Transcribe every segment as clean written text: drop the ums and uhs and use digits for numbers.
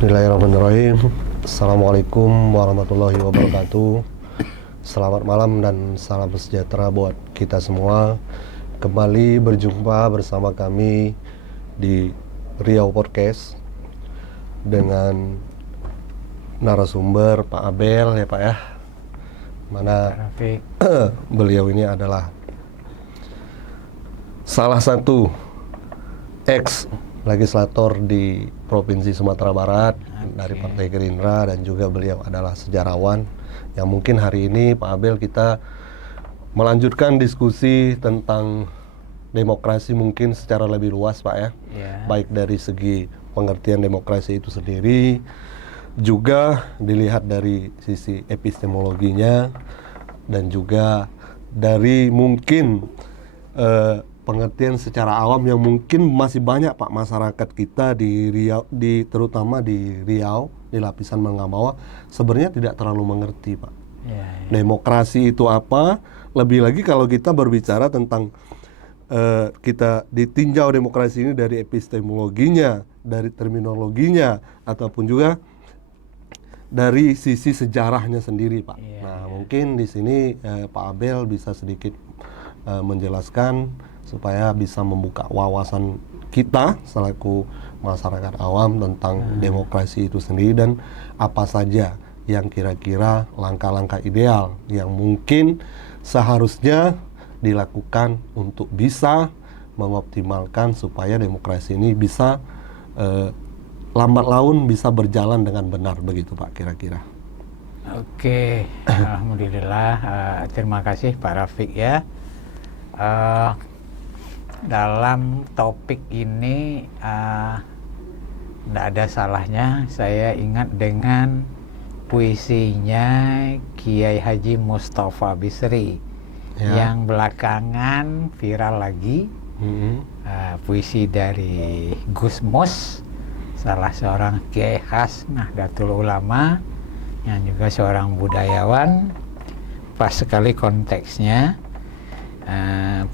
Bismillahirrahmanirrahim. Assalamualaikum warahmatullahi wabarakatuh. Selamat malam dan salam sejahtera buat kita semua. Kembali berjumpa bersama kami di Riau Podcast dengan narasumber Pak Abel ya Pak ya. Mana beliau ini adalah salah satu ex legislator di Provinsi Sumatera Barat dari Partai Gerindra, dan juga beliau adalah sejarawan yang mungkin hari ini Pak Abel kita melanjutkan diskusi tentang demokrasi mungkin secara lebih luas Pak ya. Baik dari segi pengertian demokrasi itu sendiri, juga dilihat dari sisi epistemologinya, dan juga dari mungkin pengertian secara awam yang mungkin masih banyak Pak masyarakat kita di Riau, terutama di Riau, di lapisan menengah bawah sebenarnya tidak terlalu mengerti Pak. Demokrasi itu apa? Lebih lagi kalau kita berbicara tentang kita ditinjau demokrasi ini dari epistemologinya, dari terminologinya, ataupun juga dari sisi sejarahnya sendiri Pak. Mungkin di sini Pak Abel bisa sedikit menjelaskan supaya bisa membuka wawasan kita selaku masyarakat awam tentang demokrasi itu sendiri, dan apa saja yang kira-kira langkah-langkah ideal yang mungkin seharusnya dilakukan untuk bisa mengoptimalkan supaya demokrasi ini bisa lambat laun bisa berjalan dengan benar, begitu Pak kira-kira. Oke, alhamdulillah, terima kasih Pak Rafiq ya. Dalam topik ini tidak ada salahnya saya ingat dengan puisinya Kiai Haji Mustafa Bisri yang belakangan viral lagi. Puisi dari Gus Mus, salah seorang kiai khas Nahdlatul Ulama yang juga seorang budayawan. Pas sekali konteksnya.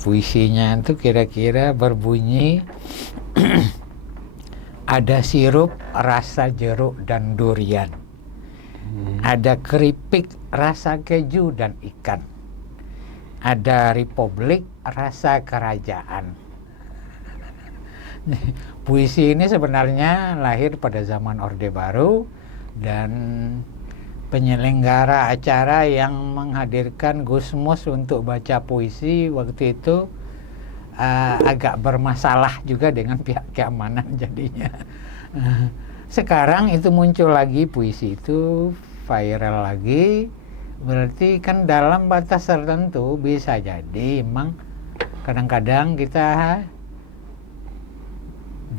Puisinya itu kira-kira berbunyi ada sirup rasa jeruk dan durian, ada keripik rasa keju dan ikan, ada republik rasa kerajaan. Puisi ini sebenarnya lahir pada zaman Orde Baru, dan penyelenggara acara yang menghadirkan Gus Mus untuk baca puisi waktu itu agak bermasalah juga dengan pihak keamanan jadinya. Sekarang itu muncul lagi, puisi itu viral lagi, berarti kan dalam batas tertentu bisa jadi emang kadang-kadang kita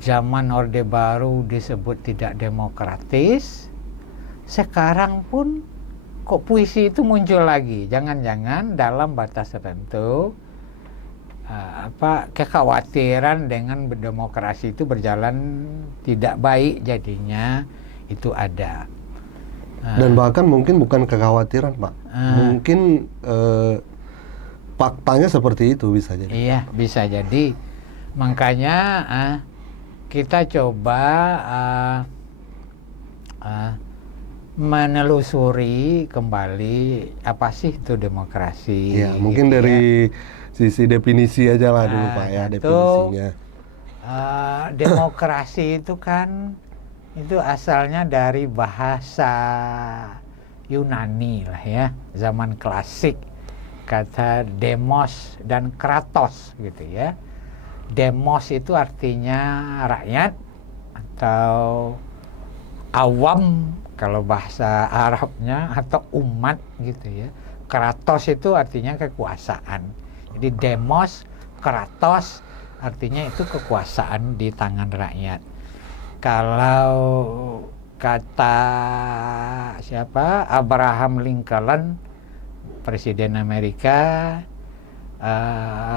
zaman Orde Baru disebut tidak demokratis. Sekarang pun kok puisi itu muncul lagi, jangan-jangan dalam batas tertentu kekhawatiran dengan berdemokrasi itu berjalan tidak baik jadinya itu ada. Dan bahkan mungkin bukan kekhawatiran Pak, mungkin faktanya seperti itu bisa jadi. Iya, bisa jadi. Makanya kita coba menelusuri kembali apa sih itu demokrasi. Ya, mungkin gitu dari sisi definisi aja lah dulu Pak ya, definisinya. Demokrasi itu kan itu asalnya dari bahasa Yunani lah ya, zaman klasik, kata demos dan kratos gitu ya. Demos itu artinya rakyat atau awam kalau bahasa Arabnya, atau umat gitu ya. Kratos itu artinya kekuasaan. Jadi demos, kratos artinya itu kekuasaan di tangan rakyat. Kalau kata siapa? Abraham Lincoln, Presiden Amerika,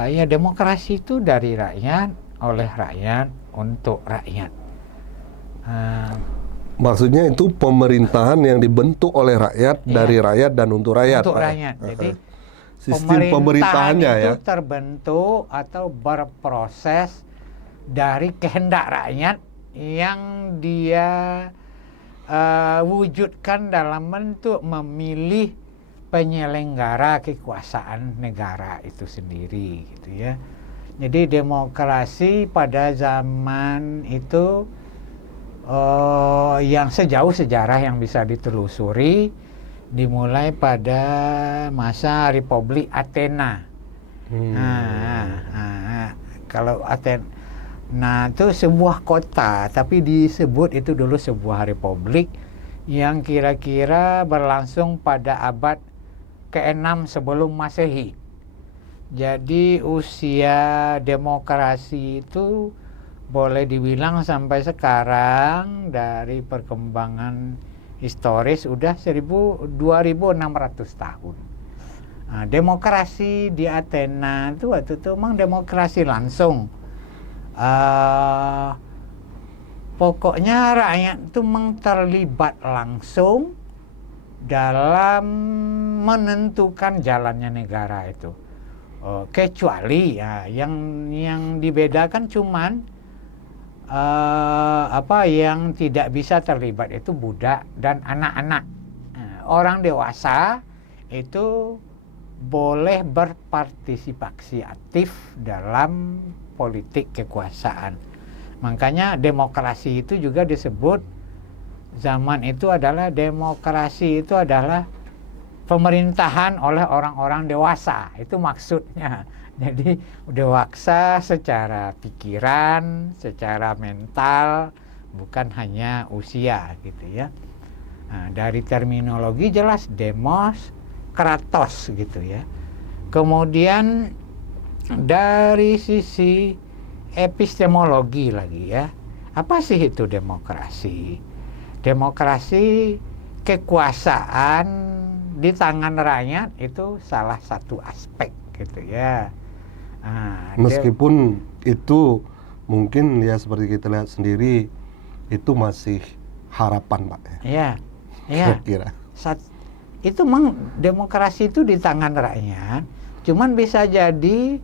ya demokrasi itu dari rakyat, oleh rakyat, untuk rakyat. Maksudnya itu pemerintahan yang dibentuk oleh rakyat, dari rakyat dan untuk rakyat. Untuk rakyat. Jadi sistem pemerintahannya itu ya terbentuk atau berproses dari kehendak rakyat yang dia wujudkan dalam bentuk memilih penyelenggara kekuasaan negara itu sendiri gitu ya. Jadi demokrasi pada zaman itu yang sejauh sejarah yang bisa ditelusuri dimulai pada masa Republik Athena. Kalau Athena itu sebuah kota, tapi disebut itu dulu sebuah republik yang kira-kira berlangsung pada abad ke-6 sebelum Masehi. Jadi usia demokrasi itu boleh dibilang sampai sekarang dari perkembangan historis udah 2.600 tahun. Nah, demokrasi di Athena itu waktu itu memang demokrasi langsung. Pokoknya rakyat itu memang terlibat langsung dalam menentukan jalannya negara itu. Kecuali ya, yang dibedakan cuman yang tidak bisa terlibat itu budak dan anak-anak. Orang dewasa itu boleh berpartisipasi aktif dalam politik kekuasaan. Makanya demokrasi itu juga disebut zaman itu adalah demokrasi itu adalah pemerintahan oleh orang-orang dewasa. Itu maksudnya. Jadi dewasa secara pikiran, secara mental, bukan hanya usia gitu ya. Nah, dari terminologi jelas demos, kratos gitu ya. Kemudian dari sisi epistemologi lagi ya. Apa sih itu demokrasi? Demokrasi kekuasaan di tangan rakyat itu salah satu aspek gitu ya. Nah, meskipun itu mungkin ya seperti kita lihat sendiri itu masih harapan Pak ya. Iya. Kira-kira. Itu memang demokrasi itu di tangan rakyat. Cuman bisa jadi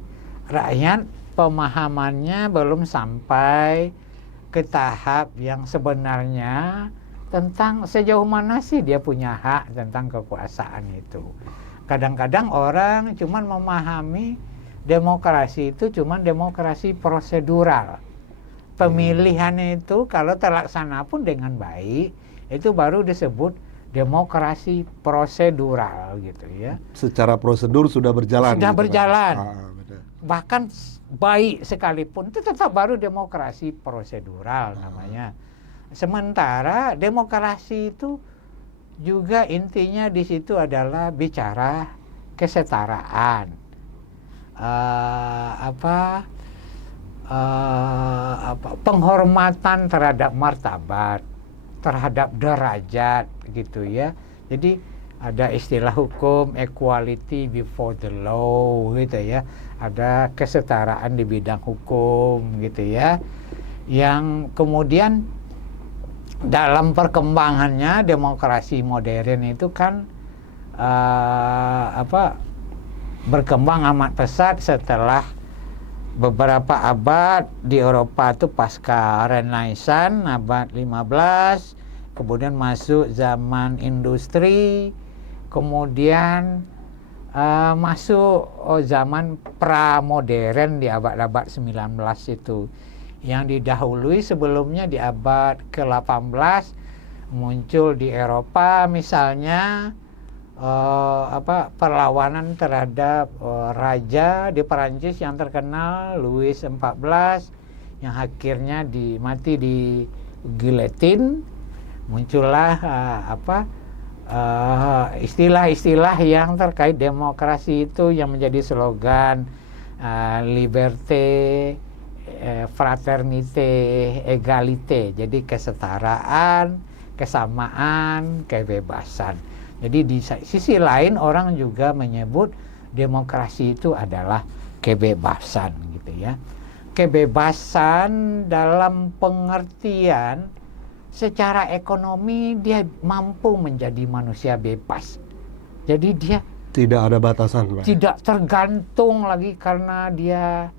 rakyat pemahamannya belum sampai ke tahap yang sebenarnya tentang sejauh mana sih dia punya hak tentang kekuasaan itu. Kadang-kadang orang cuman memahami demokrasi itu cuman demokrasi prosedural. Pemilihan itu kalau terlaksana pun dengan baik, itu baru disebut demokrasi prosedural gitu ya. Secara prosedur sudah berjalan. Sudah gitu, berjalan. Betul. Bahkan baik sekalipun itu tetap baru demokrasi prosedural namanya. Sementara demokrasi itu juga intinya di situ adalah bicara kesetaraan, penghormatan terhadap martabat, terhadap derajat gitu ya. Jadi ada istilah hukum equality before the law gitu ya. Ada kesetaraan di bidang hukum gitu ya. Yang kemudian dalam perkembangannya demokrasi modern itu kan berkembang amat pesat setelah beberapa abad di Eropa itu pasca Renaissance abad 15, kemudian masuk zaman industri, kemudian masuk zaman pra-modern di abad-abad 19 itu. Yang didahului sebelumnya di abad ke-18 muncul di Eropa misalnya perlawanan terhadap raja di Perancis yang terkenal Louis XIV yang akhirnya mati di giletin. Muncullah istilah-istilah yang terkait demokrasi itu yang menjadi slogan liberté, fraternité, égalité. Jadi kesetaraan, kesamaan, kebebasan. Jadi di sisi lain orang juga menyebut demokrasi itu adalah kebebasan gitu ya. Kebebasan dalam pengertian secara ekonomi dia mampu menjadi manusia bebas. Jadi dia tidak ada batasan, Pak. Tidak tergantung lagi karena dia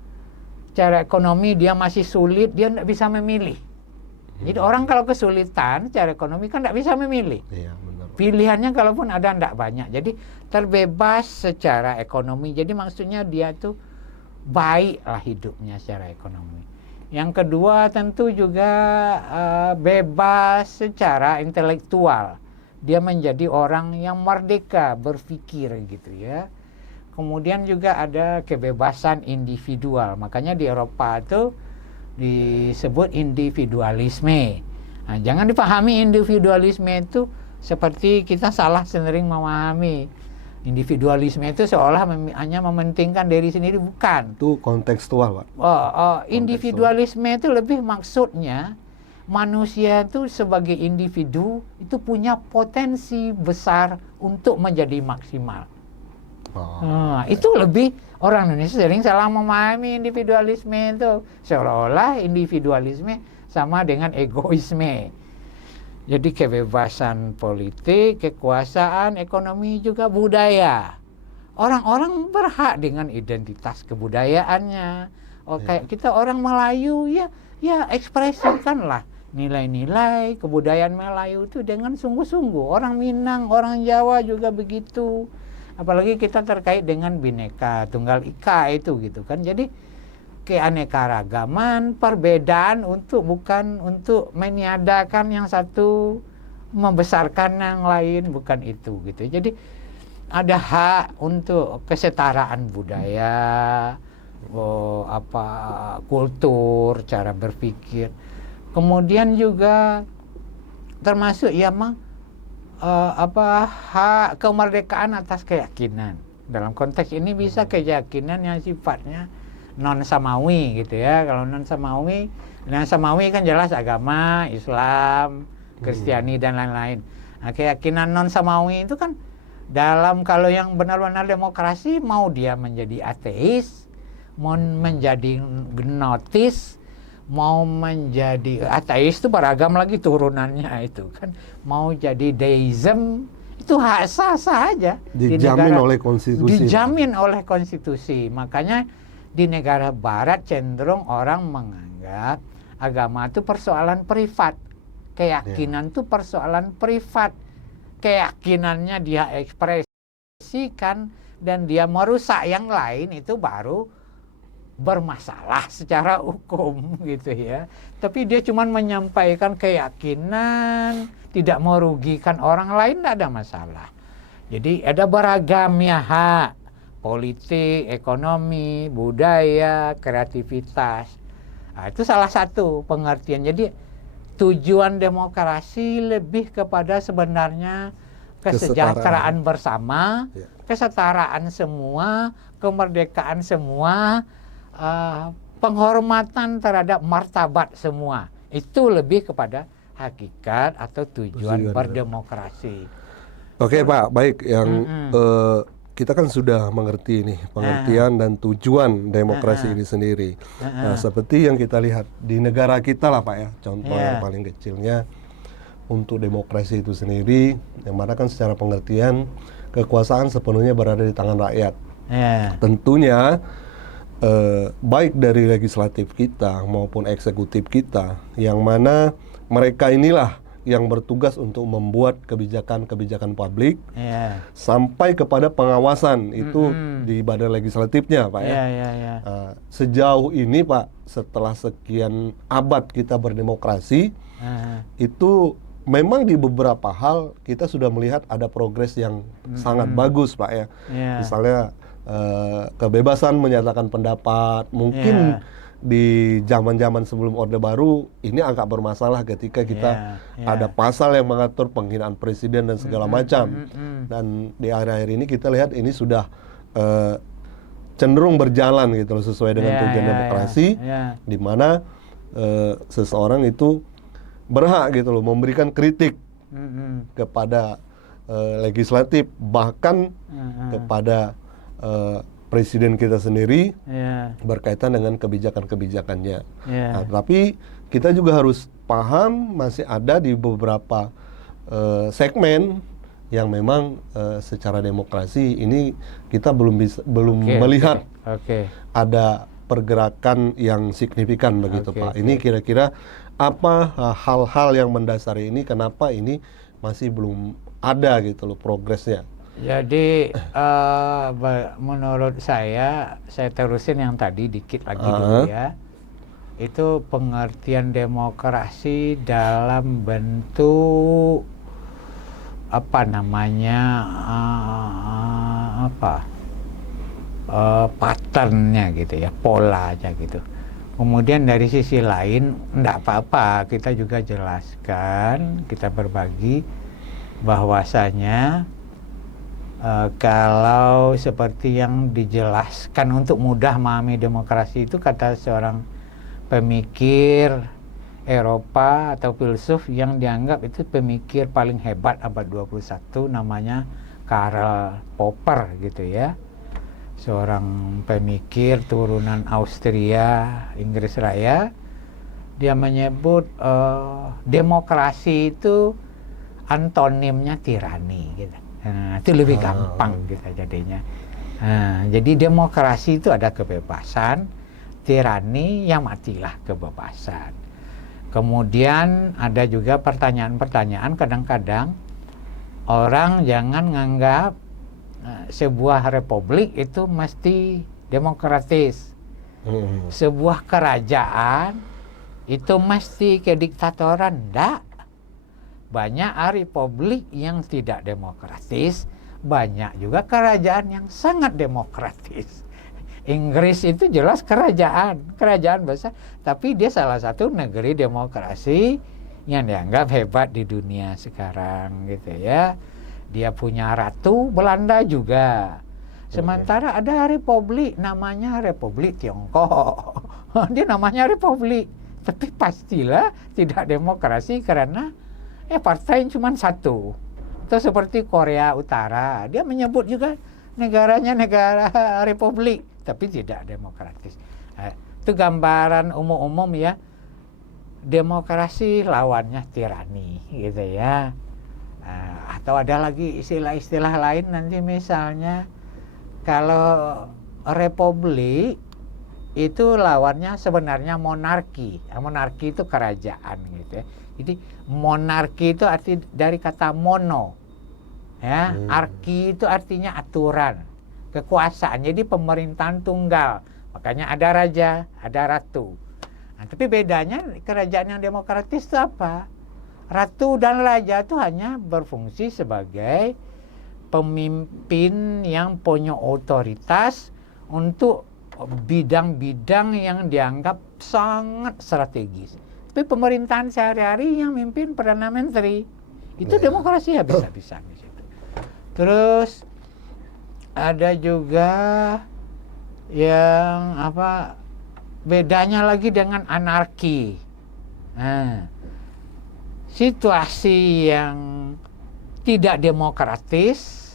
secara ekonomi dia masih sulit, dia tidak bisa memilih. Jadi orang kalau kesulitan secara ekonomi kan tidak bisa memilih. Iya, benar. Pilihannya kalaupun ada tidak banyak. Jadi terbebas secara ekonomi. Jadi maksudnya dia tuh baiklah hidupnya secara ekonomi. Yang kedua tentu juga bebas secara intelektual. Dia menjadi orang yang merdeka berpikir gitu ya. Kemudian juga ada kebebasan individual. Makanya di Eropa itu disebut individualisme. Nah, jangan dipahami individualisme itu seperti kita salah sering memahami. Individualisme itu seolah hanya mementingkan diri sendiri, bukan. Itu kontekstual, Pak. Individualisme itu lebih maksudnya manusia itu sebagai individu itu punya potensi besar untuk menjadi maksimal. Itu lebih orang Indonesia sering salah memahami individualisme itu. Seolah-olah individualisme sama dengan egoisme. Jadi kebebasan politik, kekuasaan, ekonomi, juga budaya. Orang-orang berhak dengan identitas kebudayaannya. Kayak kita orang Melayu ya ekspresikanlah nilai-nilai kebudayaan Melayu itu dengan sungguh-sungguh. Orang Minang, orang Jawa juga begitu. Apalagi kita terkait dengan Bhinneka Tunggal Ika itu gitu kan. Jadi keanekaragaman, perbedaan bukan untuk meniadakan yang satu, membesarkan yang lain, bukan itu gitu. Jadi ada hak untuk kesetaraan budaya, kultur, cara berpikir. Kemudian juga termasuk hak kemerdekaan atas keyakinan. Dalam konteks ini bisa keyakinan yang sifatnya non samawi gitu ya. Kalau non samawi kan jelas agama Islam, Kristiani dan lain-lain. Nah, keyakinan non samawi itu kan kalau yang benar-benar demokrasi, mau dia menjadi ateis, mau menjadi gnotis, mau menjadi ateis itu beragam lagi turunannya itu kan, mau jadi deism, itu hak sah-sah aja. Dijamin oleh konstitusi. Dijamin oleh konstitusi. Makanya di negara barat cenderung orang menganggap agama itu persoalan privat. Keyakinan itu persoalan privat. Keyakinannya dia ekspresikan dan dia merusak yang lain itu baru bermasalah secara hukum gitu ya. Tapi dia cuma menyampaikan keyakinan, tidak merugikan orang lain, tidak ada masalah. Jadi ada beragamnya hak, politik, ekonomi, budaya, kreativitas. Nah, itu salah satu pengertian. Jadi tujuan demokrasi lebih kepada sebenarnya kesejahteraan bersama, kesetaraan semua, kemerdekaan semua, penghormatan terhadap martabat semua. Itu lebih kepada hakikat atau tujuan berdemokrasi. Oke Pak, baik. Yang kita kan sudah mengerti nih pengertian dan tujuan demokrasi ini sendiri. Nah, seperti yang kita lihat di negara kita lah Pak ya, contoh yang paling kecilnya untuk demokrasi itu sendiri, yang mana kan secara pengertian kekuasaan sepenuhnya berada di tangan rakyat. Tentunya baik dari legislatif kita maupun eksekutif kita, yang mana mereka inilah yang bertugas untuk membuat kebijakan-kebijakan publik sampai kepada pengawasan itu di badan legislatifnya Pak ya. Sejauh ini Pak, setelah sekian abad kita berdemokrasi, itu memang di beberapa hal kita sudah melihat ada progres yang sangat bagus Pak ya. Misalnya kebebasan menyatakan pendapat, mungkin di zaman-zaman sebelum Orde Baru ini agak bermasalah ketika kita ada pasal yang mengatur penghinaan presiden dan segala macam. Dan di akhir-akhir ini kita lihat ini sudah cenderung berjalan gitu loh, sesuai dengan tujuan demokrasi, di mana seseorang itu berhak gitu loh memberikan kritik kepada legislatif, bahkan kepada presiden kita sendiri berkaitan dengan kebijakan-kebijakannya. Nah, tapi kita juga harus paham masih ada di beberapa segmen yang memang secara demokrasi ini kita belum melihat ada pergerakan yang signifikan begitu Oke, Pak. oke. Ini kira-kira apa hal-hal yang mendasari ini, kenapa ini masih belum ada gitu loh progresnya? Jadi menurut saya terusin yang tadi dikit lagi dulu ya. Itu pengertian demokrasi dalam bentuk apa namanya patternnya gitu ya, polanya gitu. Kemudian dari sisi lain, enggak apa-apa, kita juga jelaskan, kita berbagi bahwasanya kalau seperti yang dijelaskan untuk mudah memahami demokrasi itu, kata seorang pemikir Eropa atau filsuf yang dianggap itu pemikir paling hebat abad 21, namanya Karl Popper gitu ya. Seorang pemikir turunan Austria, Inggris Raya. Dia menyebut demokrasi itu antonimnya tirani gitu. Nah, itu lebih gampang gitu jadinya. Nah, jadi demokrasi itu ada kebebasan, tirani yang matilah kebebasan. Kemudian ada juga pertanyaan-pertanyaan, kadang-kadang orang jangan nganggap sebuah republik itu mesti demokratis. Sebuah kerajaan itu mesti kediktatoran. Enggak. Banyak republik yang tidak demokratis, banyak juga kerajaan yang sangat demokratis. Inggris itu jelas kerajaan besar, tapi dia salah satu negeri demokrasi yang dianggap hebat di dunia sekarang gitu ya. Dia punya ratu, Belanda juga. Sementara ada republik namanya Republik Tiongkok. Dia namanya republik, tapi pastilah tidak demokrasi karena partai cuma satu. Atau seperti Korea Utara, dia menyebut juga negaranya negara republik, tapi tidak demokratis. Itu gambaran umum-umum ya. Demokrasi lawannya tirani gitu ya. Atau ada lagi istilah-istilah lain nanti, misalnya kalau republik itu lawannya sebenarnya monarki. Monarki itu kerajaan gitu ya. Jadi monarki itu arti dari kata mono. Ya, arki itu artinya aturan, kekuasaan. Jadi pemerintahan tunggal. Makanya ada raja, ada ratu. Nah, tapi bedanya kerajaan yang demokratis itu apa? Ratu dan raja itu hanya berfungsi sebagai pemimpin yang punya otoritas untuk bidang-bidang yang dianggap sangat strategis. Tapi pemerintahan sehari-hari yang mimpin Perdana Menteri. Itu demokrasi habis-habisan di situ. Terus ada juga yang bedanya lagi dengan anarki. Nah, situasi yang tidak demokratis,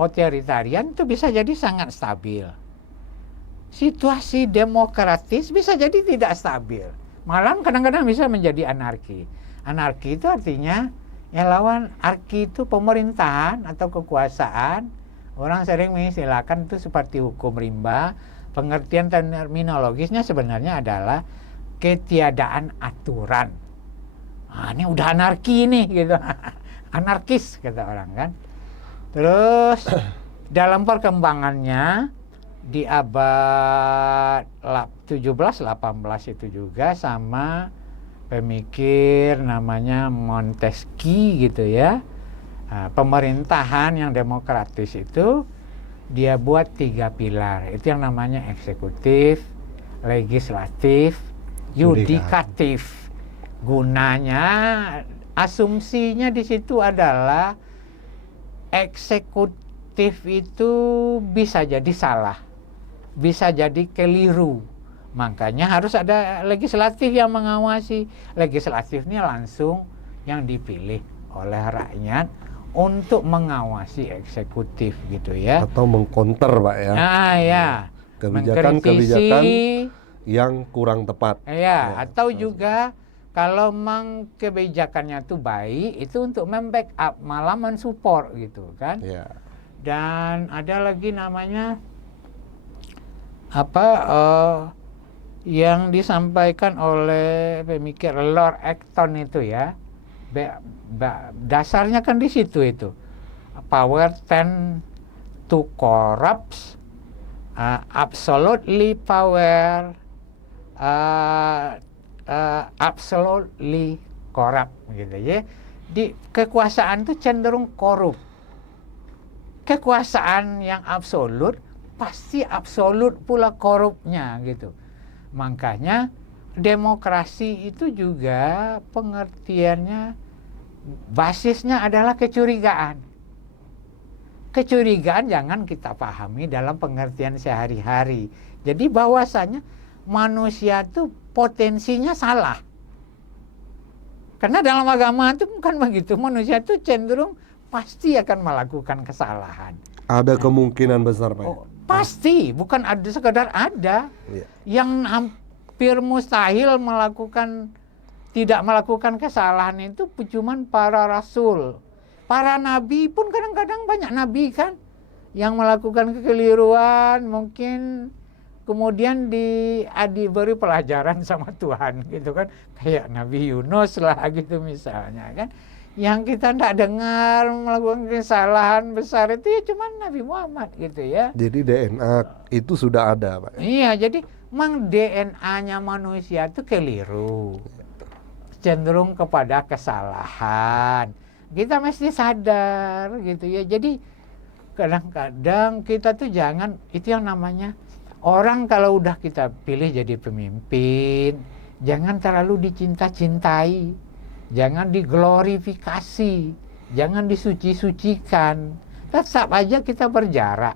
otoritarian itu bisa jadi sangat stabil. Situasi demokratis bisa jadi tidak stabil. Malah kadang-kadang bisa menjadi anarki. Anarki itu artinya yang lawan arki itu pemerintahan atau kekuasaan. Orang sering mengistilahkan itu seperti hukum rimba. Pengertian terminologisnya sebenarnya adalah ketiadaan aturan. Nah, ini udah anarki nih gitu. Anarkis kata orang kan. Terus dalam perkembangannya di abad 17-18 itu juga sama pemikir namanya Montesquieu gitu ya. Pemerintahan yang demokratis itu dia buat 3 pilar. Itu yang namanya eksekutif, legislatif, yudikatif. Gunanya, asumsinya di situ adalah eksekutif itu bisa jadi salah, bisa jadi keliru. Makanya harus ada legislatif yang mengawasi. Legislatifnya langsung yang dipilih oleh rakyat untuk mengawasi eksekutif gitu ya. Atau mengkonter Pak ya. Nah ya. Kebijakan-kebijakan yang kurang tepat. Ya, atau juga kalau memang kebijakannya itu baik, itu untuk membackup, malah mensupport gitu kan. Ya. Dan ada lagi namanya yang disampaikan oleh pemikir Lord Acton itu ya, dasarnya kan di situ itu. Power tend to corrupt, absolutely power, absolutely corrupt gitu ya. Di kekuasaan itu cenderung korup. Kekuasaan yang absolut pasti absolut pula korupnya gitu. Makanya demokrasi itu juga pengertiannya basisnya adalah kecurigaan. Kecurigaan jangan kita pahami dalam pengertian sehari-hari. Jadi bahwasanya manusia itu potensinya salah. Karena dalam agama itu bukan begitu. Manusia itu cenderung pasti akan melakukan kesalahan. Ada kemungkinan besar, Pak. Pasti, bukan ada sekedar ada. Iya. Yang hampir mustahil tidak melakukan kesalahan itu cuman para rasul. Para nabi pun kadang-kadang banyak nabi kan yang melakukan kekeliruan, mungkin kemudian diberi pelajaran sama Tuhan gitu kan, kayak Nabi Yunus lah gitu misalnya kan, yang kita tidak dengar melakukan kesalahan besar itu ya cuman Nabi Muhammad gitu ya. Jadi DNA itu sudah ada, Pak. Iya, jadi memang DNA-nya manusia itu keliru, cenderung kepada kesalahan. Kita mesti sadar gitu ya. Jadi kadang-kadang kita tuh jangan, itu yang namanya orang kalau udah kita pilih jadi pemimpin, jangan terlalu dicinta-cintai, jangan diglorifikasi, jangan disuci-sucikan. Tetap aja kita berjarak.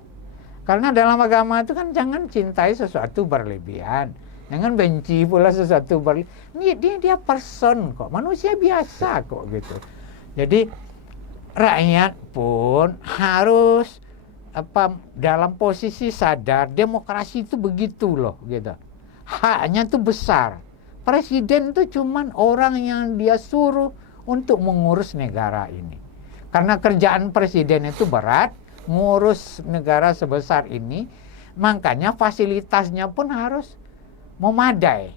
Karena dalam agama itu kan jangan cintai sesuatu berlebihan, jangan benci pula sesuatu berlebihan. Dia person kok, manusia biasa kok gitu. Jadi rakyat pun harus dalam posisi sadar demokrasi itu begitu loh gitu. Haknya itu besar. Presiden itu cuman orang yang dia suruh untuk mengurus negara ini. Karena kerjaan presiden itu berat, ngurus negara sebesar ini, makanya fasilitasnya pun harus memadai.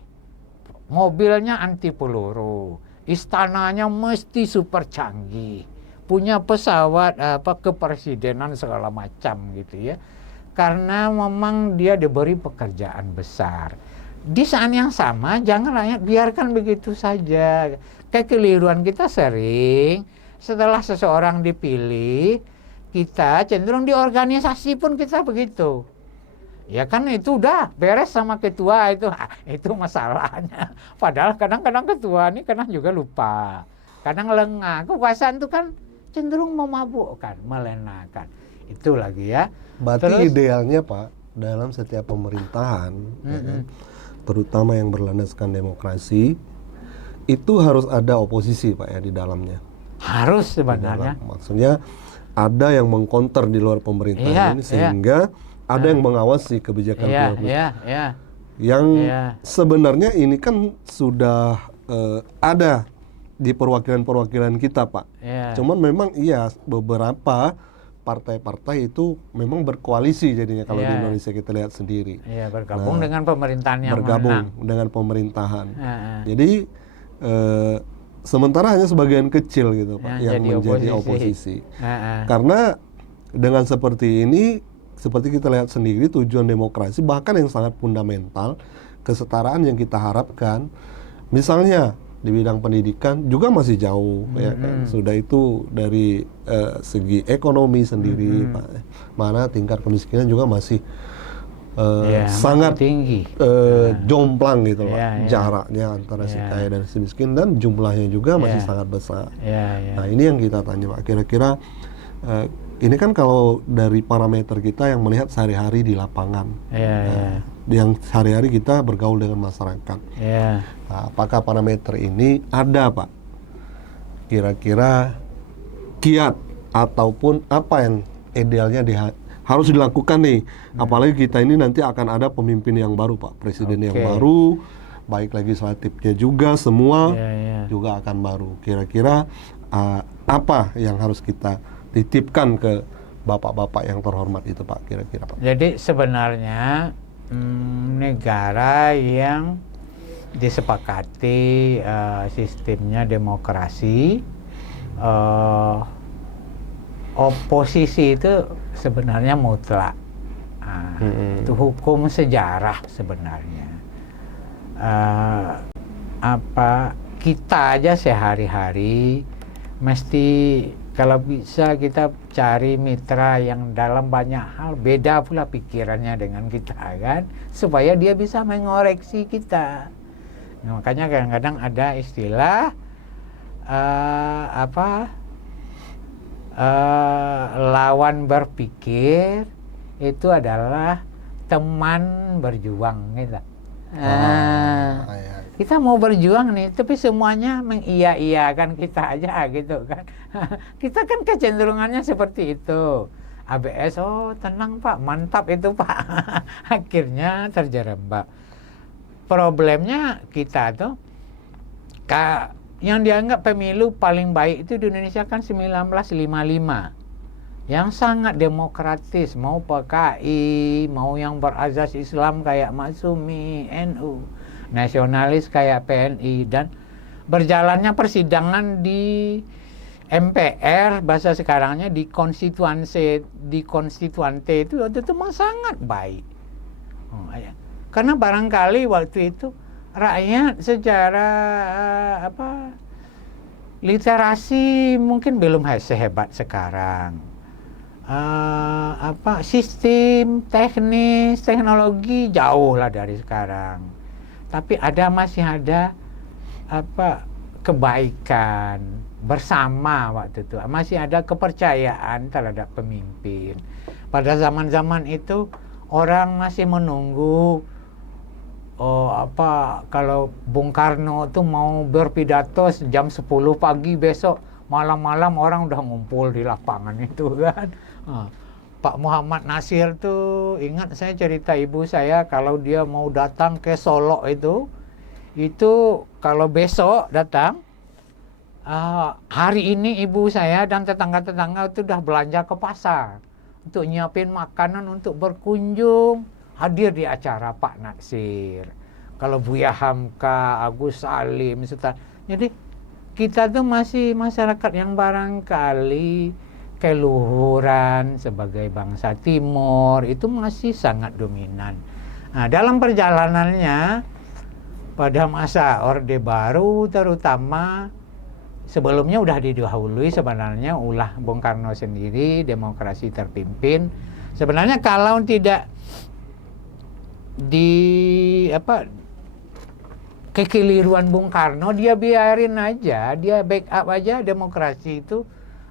Mobilnya anti peluru, istananya mesti super canggih, punya pesawat kepresidenan segala macam gitu ya. Karena memang dia diberi pekerjaan besar. Di saat yang sama jangan rakyat biarkan begitu saja. Kekeliruan kita sering setelah seseorang dipilih, kita cenderung di organisasi pun kita begitu. Ya kan itu udah beres sama ketua itu masalahnya. Padahal kadang-kadang ketua ini kadang juga lupa, kadang lengah. Kekuasaan itu kan cenderung memabukkan, melenakan. Itu lagi ya. Berarti idealnya Pak, dalam setiap pemerintahan, ya kan, terutama yang berlandaskan demokrasi, itu harus ada oposisi Pak ya di dalamnya. Harus sebenarnya. Maksudnya ada yang mengkonter di luar pemerintahan ini sehingga ada yang mengawasi kebijakan yang sebenarnya ini kan sudah ada di perwakilan-perwakilan kita Pak. Cuman memang beberapa partai-partai itu memang berkoalisi jadinya kalau di Indonesia kita lihat sendiri. Bergabung dengan pemerintahan yang bergabung dengan pemerintahan. Jadi sementara hanya sebagian kecil gitu Pak yang menjadi oposisi. Karena dengan seperti ini, seperti kita lihat sendiri, tujuan demokrasi bahkan yang sangat fundamental, kesetaraan yang kita harapkan, misalnya di bidang pendidikan juga masih jauh, ya kan? Sudah itu dari segi ekonomi sendiri, Pak, mana tingkat kemiskinan juga masih sangat tinggi, jomplang gitu loh, jaraknya antara si kaya dan si miskin, dan jumlahnya juga masih sangat besar. Nah ini yang kita tanya Pak, kira-kira ini kan kalau dari parameter kita yang melihat sehari-hari di lapangan, yang sehari-hari kita bergaul dengan masyarakat, nah, apakah parameter ini ada Pak? Kira-kira kiat ataupun apa yang idealnya harus dilakukan nih? Apalagi kita ini nanti akan ada pemimpin yang baru Pak, presiden yang baru, baik legislatifnya juga semua juga akan baru. Kira-kira apa yang harus kita titipkan ke bapak-bapak yang terhormat itu Pak, kira-kira Pak? Jadi sebenarnya negara yang disepakati sistemnya demokrasi, oposisi itu sebenarnya mutlak. Itu hukum sejarah sebenarnya. Kita aja sehari-hari mesti kalau bisa kita cari mitra yang dalam banyak hal beda pula pikirannya dengan kita kan, supaya dia bisa mengoreksi kita. Nah, makanya kadang-kadang ada istilah lawan berpikir itu adalah teman berjuang gitu. Kita mau berjuang nih, tapi semuanya mengiya-iyakan kita aja gitu kan. Kita kan kecenderungannya seperti itu. ABS, oh tenang Pak, mantap itu Pak. Akhirnya terjerembab. Problemnya kita tuh, yang dianggap pemilu paling baik itu di Indonesia kan 1955. Yang sangat demokratis, mau PKI, mau yang berazas Islam kayak Maksumi, NU, nasionalis kayak PNI, dan berjalannya persidangan di MPR, bahasa sekarangnya di konstituante itu memang sangat baik. Karena barangkali waktu itu rakyat secara literasi mungkin belum sehebat sekarang. Sistem teknis teknologi jauh lah dari sekarang, tapi masih ada kebaikan bersama waktu itu, masih ada kepercayaan terhadap pemimpin. Pada zaman-zaman itu orang masih menunggu kalau Bung Karno tuh mau berpidato jam 10 pagi besok, malam-malam orang udah ngumpul di lapangan itu kan. Pak Muhammad Nasir tuh, ingat saya cerita ibu saya kalau dia mau datang ke Solo itu kalau besok datang, hari ini ibu saya dan tetangga-tetangga itu udah belanja ke pasar untuk nyiapin makanan untuk berkunjung, hadir di acara Pak Nasir. Kalau Buya Hamka, Agus Salim, jadi kita tuh masih masyarakat yang barangkali keluhuran sebagai bangsa Timur itu masih sangat dominan. Nah, dalam perjalanannya pada masa Orde Baru terutama, sebelumnya udah didahului sebenarnya ulah Bung Karno sendiri, demokrasi terpimpin. Sebenarnya kalau tidak kekeliruan Bung Karno, dia biarin aja, dia backup aja demokrasi itu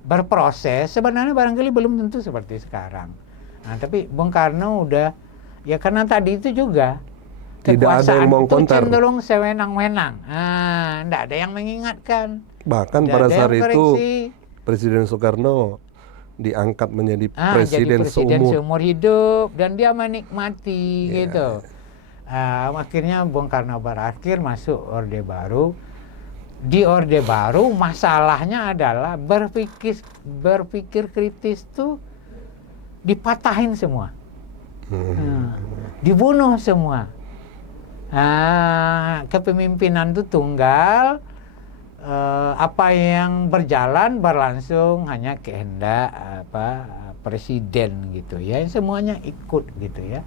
berproses, sebenarnya barangkali belum tentu seperti sekarang. Nah, tapi Bung Karno udah, ya karena tadi itu juga tidak ada yang mau konter, cenderung sewenang-wenang. Nggak ada yang mengingatkan. Bahkan pada saat itu Presiden Soekarno diangkat menjadi presiden seumur hidup dan dia menikmati gitu. Akhirnya Bung Karno berakhir masuk Orde Baru. Di Orde Baru masalahnya adalah berpikir kritis tuh dipatahin semua, dibunuh semua. Kepemimpinan itu tunggal, apa yang berlangsung hanya kehendak presiden gitu ya, semuanya ikut gitu ya.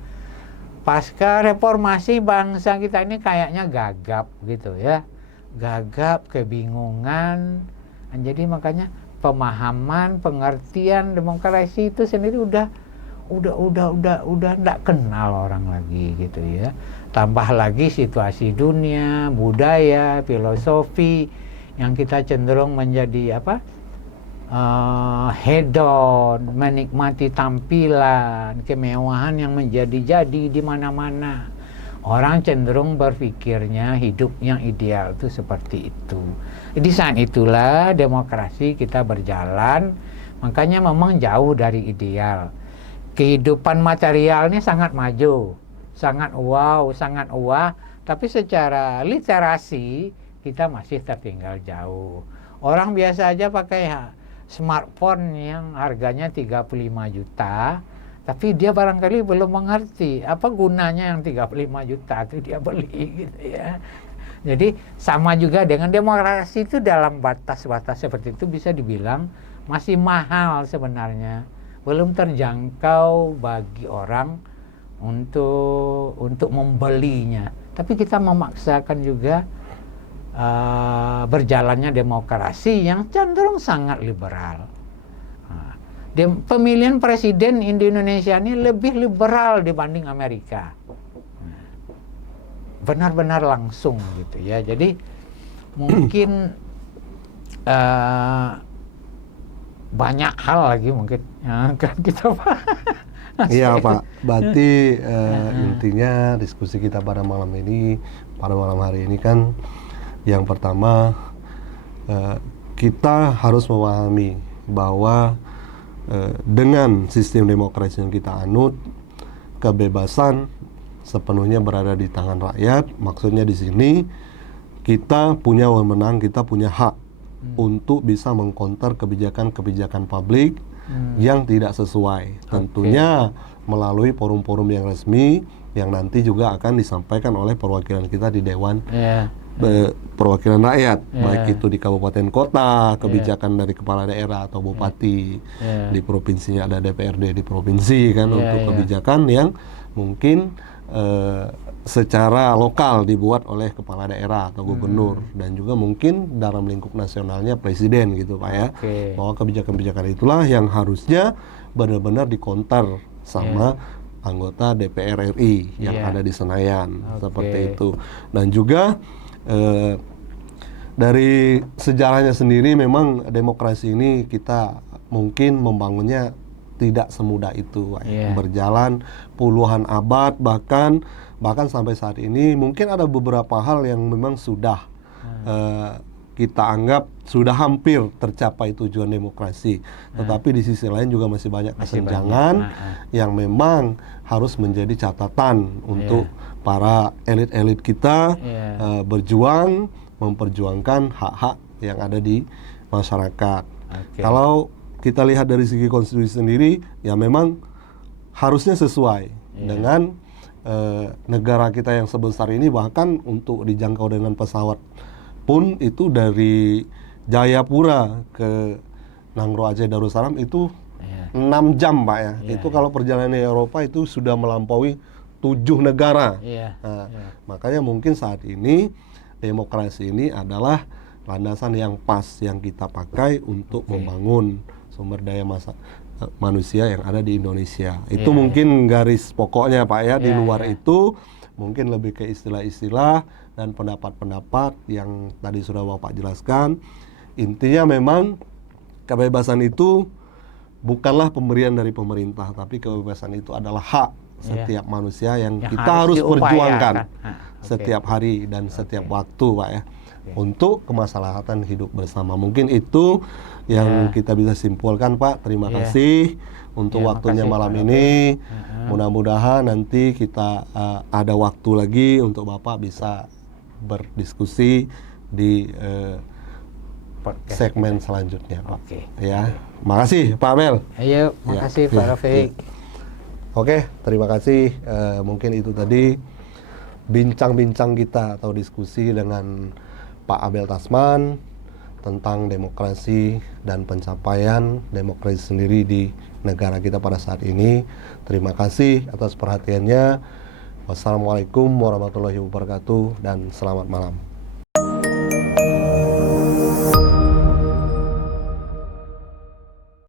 Pasca reformasi bangsa kita ini kayaknya gagap gitu ya. Gagap, kebingungan. Jadi makanya pemahaman, pengertian demokrasi itu sendiri udah enggak kenal orang lagi gitu ya. Tambah lagi situasi dunia, budaya, filosofi yang kita cenderung menjadi hedon, menikmati tampilan, kemewahan yang menjadi-jadi di mana-mana. Orang cenderung berpikirnya hidup yang ideal itu seperti itu. Di saat itulah demokrasi kita berjalan, makanya memang jauh dari ideal. Kehidupan materialnya sangat maju, sangat wow, sangat wah, tapi secara literasi kita masih tertinggal jauh. Orang biasa aja pakai smartphone yang harganya 35 juta, Tapi dia barangkali belum mengerti apa gunanya yang 35 juta itu dia beli gitu ya. Jadi sama juga dengan demokrasi itu dalam batas-batas seperti itu bisa dibilang masih mahal sebenarnya. Belum terjangkau bagi orang untuk membelinya. Tapi kita memaksakan juga berjalannya demokrasi yang cenderung sangat liberal. Pemilihan presiden di Indonesia ini lebih liberal dibanding Amerika. Benar-benar langsung gitu ya. Jadi mungkin banyak hal lagi mungkin yang akan kita bahas. Iya Pak, berarti intinya diskusi kita pada malam hari ini kan yang pertama kita harus memahami bahwa dengan sistem demokrasi yang kita anut, kebebasan sepenuhnya berada di tangan rakyat. Maksudnya di sini kita punya wewenang, kita punya hak untuk bisa mengcounter kebijakan-kebijakan publik yang tidak sesuai. Tentunya melalui forum-forum yang resmi yang nanti juga akan disampaikan oleh perwakilan kita di Dewan Perwakilan Rakyat, baik itu di kabupaten kota, kebijakan dari kepala daerah atau bupati, di provinsinya ada DPRD di provinsi kan, untuk kebijakan yang mungkin secara lokal dibuat oleh kepala daerah atau gubernur, dan juga mungkin dalam lingkup nasionalnya presiden gitu Pak ya. Bahwa kebijakan-kebijakan itulah yang harusnya benar-benar dikonter sama anggota DPR RI yang ada di Senayan, seperti itu. Dan juga dari sejarahnya sendiri memang demokrasi ini kita mungkin membangunnya tidak semudah itu, berjalan puluhan abad, bahkan sampai saat ini mungkin ada beberapa hal yang memang sudah kita anggap sudah hampir tercapai tujuan demokrasi, tetapi di sisi lain juga masih banyak kesenjangan yang memang harus menjadi catatan untuk para elit-elit kita berjuang memperjuangkan hak-hak yang ada di masyarakat. Kalau kita lihat dari segi konstitusi sendiri, ya memang harusnya sesuai dengan negara kita yang sebesar ini. Bahkan untuk dijangkau dengan pesawat pun itu dari Jayapura ke Nangro Aceh Darussalam itu 6 jam Pak ya. Itu kalau perjalanan di Eropa itu sudah melampaui 7 negara. Makanya mungkin saat ini demokrasi ini adalah landasan yang pas yang kita pakai untuk membangun sumber daya manusia yang ada di Indonesia. Itu mungkin garis pokoknya Pak ya. Di luar itu mungkin lebih ke istilah-istilah dan pendapat-pendapat yang tadi sudah Bapak jelaskan. Intinya memang kebebasan itu bukanlah pemberian dari pemerintah, tapi kebebasan itu adalah hak setiap manusia yang kita harus perjuangkan setiap hari dan setiap waktu Pak ya, untuk kemaslahatan hidup bersama. Mungkin itu yang kita bisa simpulkan Pak. Terima kasih untuk waktunya malam ini. Mudah-mudahan nanti kita ada waktu lagi untuk Bapak bisa berdiskusi di segmen selanjutnya Pak. Ya, makasih Pak Amel. Ayo, makasih Pak Rafiq. Oke, terima kasih. Mungkin itu tadi bincang-bincang kita atau diskusi dengan Pak Abel Tasman tentang demokrasi dan pencapaian demokrasi sendiri di negara kita pada saat ini. Terima kasih atas perhatiannya. Wassalamualaikum warahmatullahi wabarakatuh dan selamat malam.